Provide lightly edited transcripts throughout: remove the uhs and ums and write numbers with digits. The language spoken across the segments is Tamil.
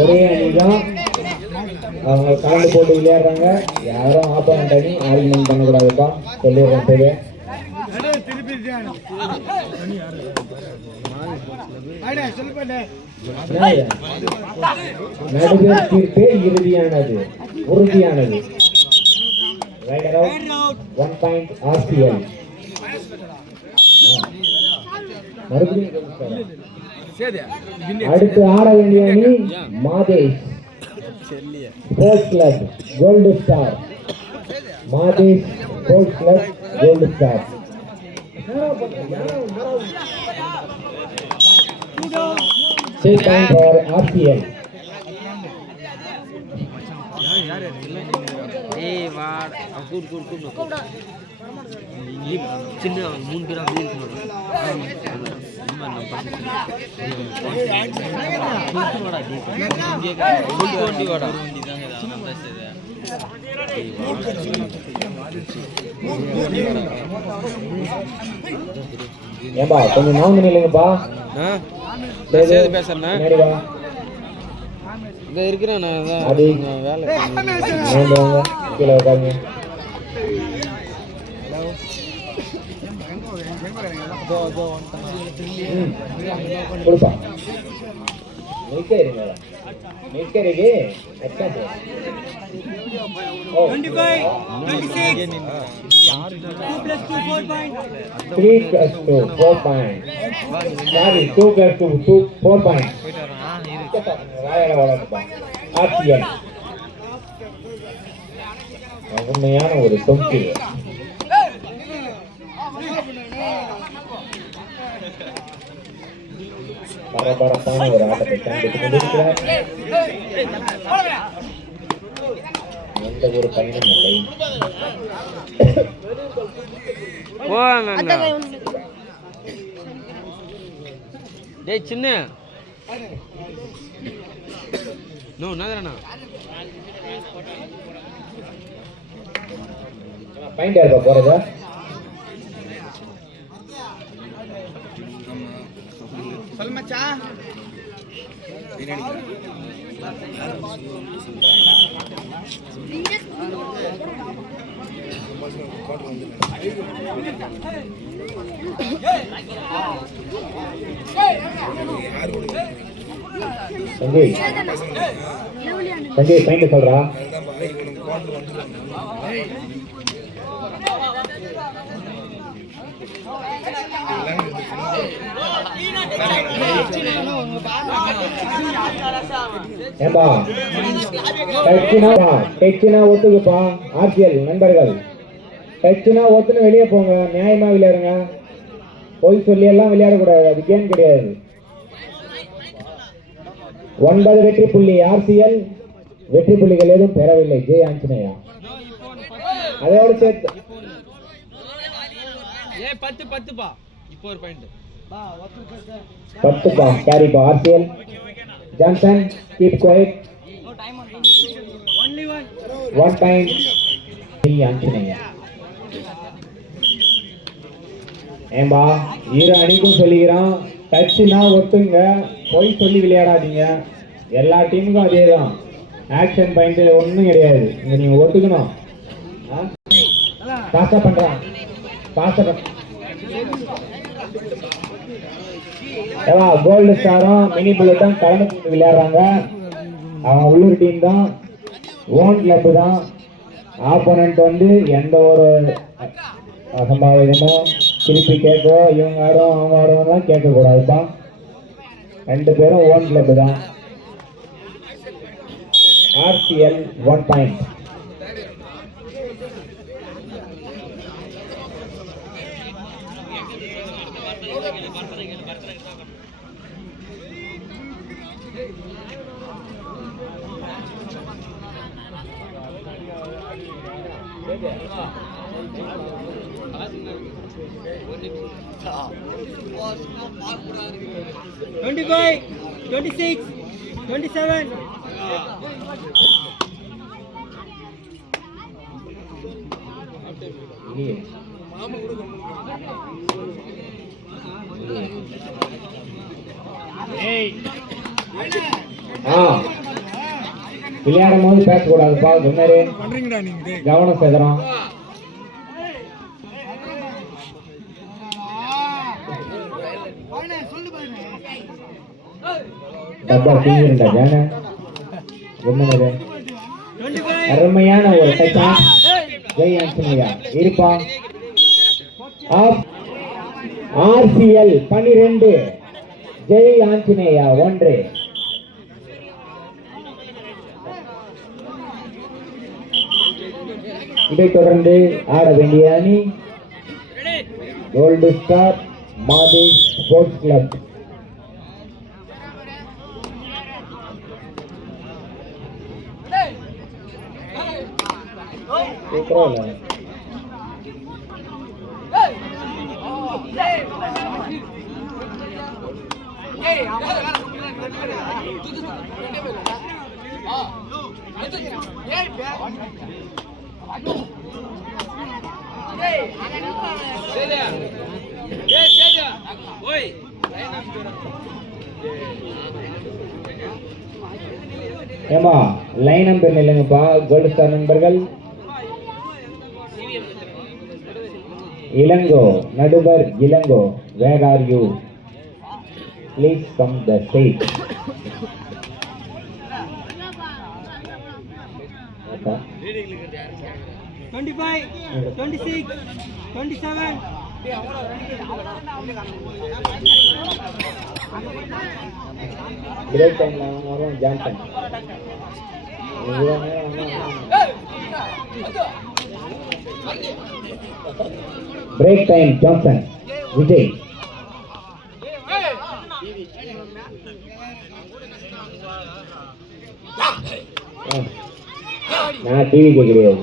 ஒரே அணிதான் அவங்க கலந்து போட்டு விளையாடுறாங்க. யாரும் ஆப்போனன்ட் அணி ஆர்குமெண்ட் பண்ணக்கூடாதுப்பா, சொல்லிடுறேன். நடுவர் தீர்ப்பே இறுதியானது, உறுதியானது. Rider out, 1 point RCL. அடுத்து ஆட வேண்டிய அணி Madesh sports club gold star. Madesh sports club gold star. 6 points for RCL. சின்ன 3 பேரா வீல் ஏம்பா கொஞ்சம் நாங்க நில்லுங்கப்பா. பேசுறேன் இங்க இருக்கிறேன் நான். வேலை கீழே உட்காருங்க. கொடுப்பா நிற்கிறீங்க நிற்கிறீங்க. 3 + 2 4 பாயிண்ட். Sorry 2 + 2 4 point. RCL உண்மையான ஒரு தொகுப்பு. பரபரப்பான ஒரு ஆட்டத்தை காண்பித்துக் கொண்டிருக்கிறார். எந்த ஒரு பயனும் இல்லை. சின்ன பாயிண்ட் யாருப்பா போறதா? சொல்ல மச்சான். சஞ்சய் சஞ்சய் பாயிண்ட் சொல்றா. ஏம்பா டச்சுனா ஒத்துக்குப்பா. RCL நண்பர்கள் டச்சுனா ஒத்துன்னு வெளியே போங்க. நியாயமா விளையாடுங்க. போய் சொல்லி எல்லாம் விளையாடக்கூடாது. அது கேம் கிடையாது. 9 வெற்றி புள்ளி RCL. வெற்றி புள்ளிகள் எதுவும் பெறவில்லை ஜெய் ஆஞ்சநேயா. அதோடு சேர்த்து 10 carry for RCL. Johnson keep quiet. 1 point Jai Anjaneya. ஏம்பா இரு அணிக்கும் சொல்லிக்கிறான். டச்சுனா ஒத்துங்க. போய் சொல்லி விளையாடாதீங்க. எல்லா டீமுக்கும் அதே தான். ஆக்ஷன் பாயிண்ட் ஒன்றும் கிடையாது. இங்கே நீங்கள் ஒத்துக்கணும். பாஸ்டா பண்ணுறான் பாஸ்டா ஏவா கோல்டு ஸ்டாரும் மினி புல்லட்டும் கலந்து விளையாடுறாங்க. அவங்க உள்ளூர் டீம் தான். ஓன் கிளப் தான். ஆப்போனன்ட் வந்து எந்த ஒரு அசம்பாவிதமும் திருப்பி கேட்கோ இவங்க ஆடும் அவங்க ஆடுவோம்லாம் கேட்கக்கூடாதுதான். 2 பேரும் ஓன் கிளப் தான். RCL 1 point. $25, $26, $27. விளையாடும் போது பேசக்கூடாதுப்பா. முன்னாடி கவனம் செதறோம். டப்பா தீங்கிருந்தா ஜான முன்னாடி அருமையான ஒரு டச்சா. ஜெய் ஆஞ்சநேயா இருப்பா. ஆர்சிஎல் 12, ஜெய் ஆஞ்சநேயா 1. இதைத் தொடர்ந்து ஆட வேண்டிய அணி கோல்டு ஸ்டார் மாதே ஸ்போர்ட்ஸ் கிளப். ஏமா லைன் நம்பர் இல்லைங்கப்பா. கோல்டு ஸ்டார் நண்பர்கள் இளங்கோ, நடுவர் Ilango, where are you? Please come the stage. 25, 26, 27. Break டைம்ல வரும் Johnson. Break time Johnson Vijay. நான் டிவிக்கு கிடையாது.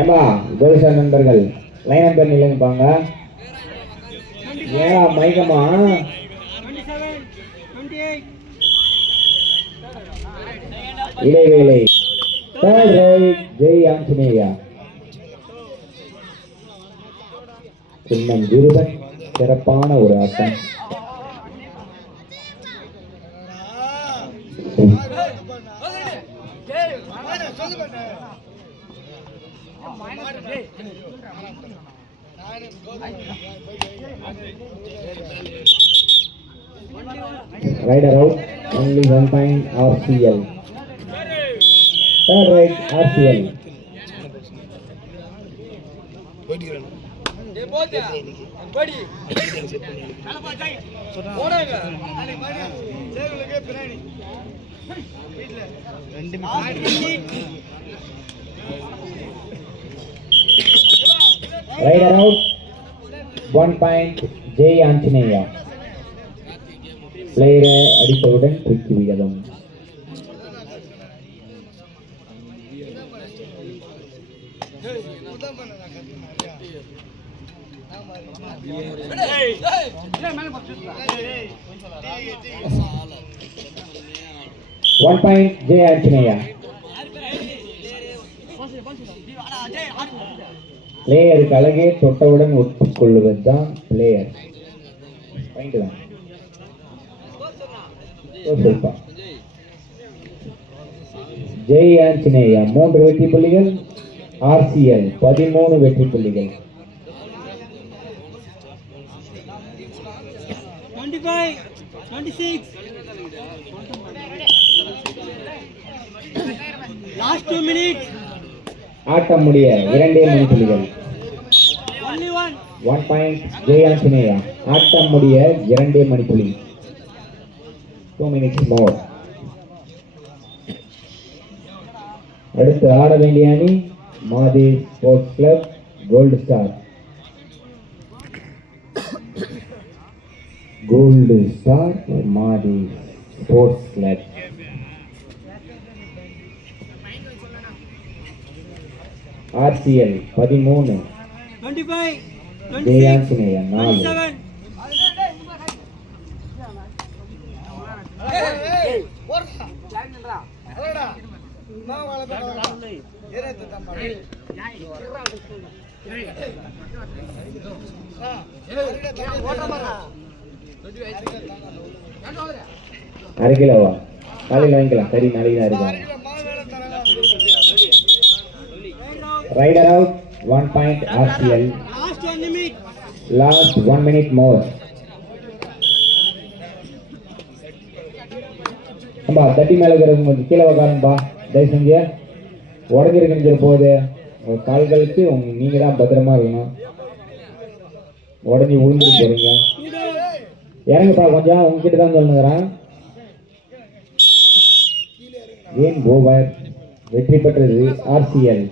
ஏமா கோல்டு நண்பர்கள் லைன் நம்பர் இல்லைங்கப்பாங்க. ஏன் மைக்கமா 27, 28. இடைவேளை. Third right Jai Anjaneya. சின்னம் விருபன் சிறப்பான ஒரு ஆட்டம். Rider out, only 1 point RCL. Third right RCL. Rider out, 1 point Jay Anjaneya. Player அடித்தவுடன் தூக்கி விடவும். One point Jay Anjaneya. பிளேயருக்கு அழகே தொட்டவுடன் ஒத்துக்கொள்வதுதான் பிளேயர். ஜெய் ஆஞ்சநேயா 3 வெற்றி புள்ளிகள், RCL 13 வெற்றி புள்ளிகள். 25, 26. Last 2 minutes. ஆட்டம் முடிய 2 புள்ளிகள். Only one. 1 point Jai Anjaneya. ஆட்டம் முடிய 2 மணித்துளி. 2 minutes more. அடுத்து ஆட வேண்டிய அணி Mathi sports club gold star. Gold star Mathi sports club. RCL 13 25, Jai 26, Anjaneya 4. 27. அரை கிலோவா? காலையில் வாங்கிக்கலாம். சரி, நாளைக்கு தான் இருக்கும். Rider out. 1 point RCl. Last 1 minute. Last 1 minute more. Amba தட்டி மேலே இருக்கிறவங்க கொஞ்சம் கீழே உக்காருங்கப்பா. தயவு செஞ்சு உடஞ்சிருக்குன்னு போகுது. உங்கள் கால்களுக்கு நீங்கள் தான் பத்திரமா இருக்கணும். உடஞ்சி விழுந்துட்டு போறீங்க. இறங்குப்பா கொஞ்சம். உங்ககிட்ட தான் சொல்லுங்கிறான். Game over. வெற்றி பெற்றது ஆர்சிஎல்.